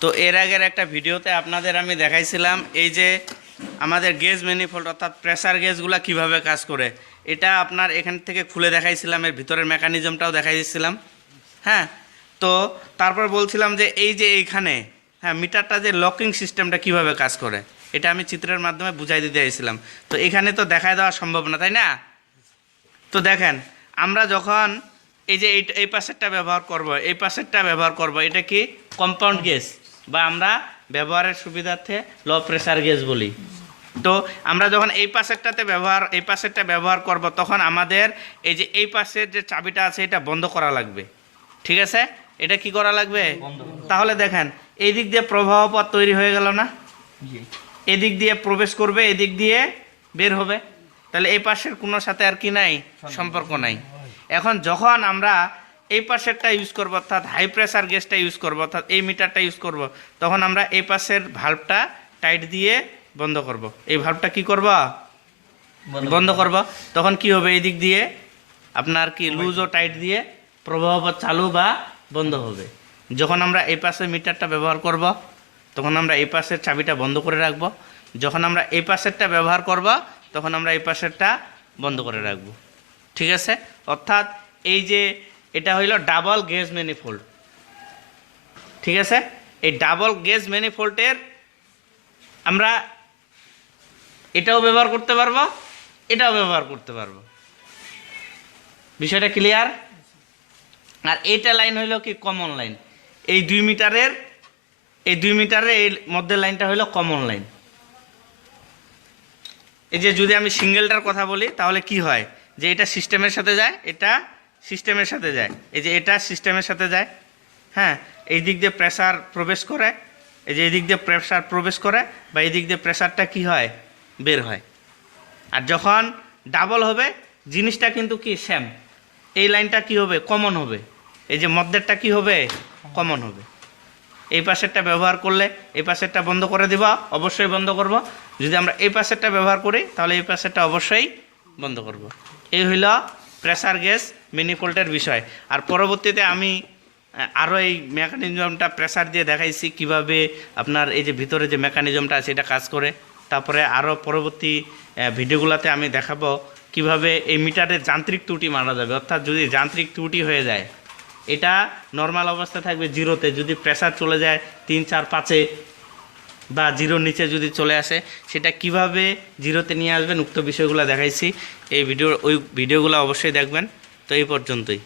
তো এর আগের একটা ভিডিওতে আপনাদের আমি দেখাইছিলাম এই যে আমাদের গেজ ম্যানিফোল্ড অর্থাৎ প্রেসার গেজগুলো কিভাবে কাজ করে। এটা আপনার এখান থেকে খুলে দেখাইছিলাম, এর ভিতরের মেকানিজমটাও দেখাই দিচ্ছিলাম। হ্যাঁ, তো তারপর বলছিলাম যে এই যে এইখানে হ্যাঁ মিটারটা যে লকিং সিস্টেমটা কিভাবে কাজ করে এটা আমি চিত্রের মাধ্যমে বুঝাই দিতে চাইছিলাম। তো এখানে তো দেখায় দেওয়া সম্ভব না, তাই না? তো দেখেন আমরা যখন এই যে এই পাশেরটা ব্যবহার করব, এই পাশেরটা ব্যবহার করব, এটা কি কম্পাউন্ড গেজ বা আমরা ব্যবহারের সুবিধার্থে লো প্রেসার গেজ বলি। তো আমরা যখন এই পাশেরটা ব্যবহার করব তখন আমাদের এই যে এই পাশের যে চাবিটা আছে এটা বন্ধ করা লাগবে। ঠিক আছে, এটা কি করা লাগবে? তাহলে দেখেন এই দিক দিয়ে প্রবাহ পথ তৈরি হয়ে গেল না, এদিক দিয়ে প্রবেশ করবে, এদিক দিয়ে বের হবে। তাহলে এই পাশের কোনো সাথে আর কি নাই, সম্পর্ক নাই। এখন যখন আমরা এই পাশেরটা ইউজ করব অর্থাৎ হাই প্রেসার গ্যাসটা ইউজ করব অর্থাৎ এই মিটারটা ইউজ করব, তখন আমরা এই পাশের ভালভটা টাইট দিয়ে বন্ধ করব। এই ভালভটা কি করব? বন্ধ করব। তখন কি হবে? এই দিক দিয়ে আপনার কি লুজ ও টাইট দিয়ে প্রবাহ চালু বা বন্ধ হবে। যখন আমরা এই পাশে মিটারটা ব্যবহার করব তখন আমরা এই পাশের চাবিটা বন্ধ করে রাখব। যখন আমরা এই পাশেরটা ব্যবহার করব তখন আমরা এই পাশেরটা বন্ধ করে রাখব। ঠিক আছে, অর্থাৎ এই যে এটা হইল ডাবল গেজ ম্যানিফোল্ড। ঠিক আছে, এই ডাবল গেজ ম্যানিফোল্ডের আমরা এটাও ব্যবহার করতে পারবো, এটাও ব্যবহার করতে পারবো। বিষয়টা ক্লিয়ার? আর এইটা লাইন হইল কি কমন লাইন। এই 2 মিটারের এই মধ্যে লাইনটা হইল কমন লাইন। এই যে যদি আমি সিঙ্গেলটার কথা বলি তাহলে কি হয়, যে এটা সিস্টেমের সাথে যায়, এটা সিস্টেমের সাথে যায়, এই যে এটা সিস্টেমের সাথে যায়। হ্যাঁ, এই দিক দিয়ে প্রেসার প্রবেশ করে, এই যে এই দিক দিয়ে প্রেসার প্রবেশ করে বা এই দিক দিয়ে প্রেসারটা কি হয়, বের হয়। আর যখন ডাবল হবে জিনিসটা কিন্তু কি সেম, এই লাইনটা কি হবে, কমন হবে। এই যে মধ্যেরটা কি হবে, কমন হবে। এই পাশেরটা ব্যবহার করলে এই পাশেরটা বন্ধ করে দিবা, অবশ্যই বন্ধ করব। যদি আমরা এই পাশেরটা ব্যবহার করি তাহলে এই পাশেরটা অবশ্যই বন্ধ করব। এই হইল প্রেসার গ্যাস ম্যানিফোল্ডের বিষয়। আর পরবর্তীতে আমি আরও এই মেকানিজমটা প্রেসার দিয়ে দেখাইছি কিভাবে আপনার এই যে ভিতরে যে মেকানিজমটা আছে এটা কাজ করে। তারপরে আরও পরবর্তী ভিডিওগুলোতে আমি দেখাবো কিভাবে এই মিটারের যান্ত্রিক ত্রুটি মারা যাবে। অর্থাৎ যদি যান্ত্রিক ত্রুটি হয়ে যায়, এটা নর্মাল অবস্থা থাকবে 0-তে, যদি প্রেসার চলে যায় 3, 4, 5-এ বা 0-র নিচে যদি চলে আসে, সেটা কিভাবে 0-তে নিয়ে আসবেন উক্ত বিষয়গুলো দেখাইছি। ওই ভিডিওগুলো অবশ্যই দেখবেন। তো এই পর্যন্তই।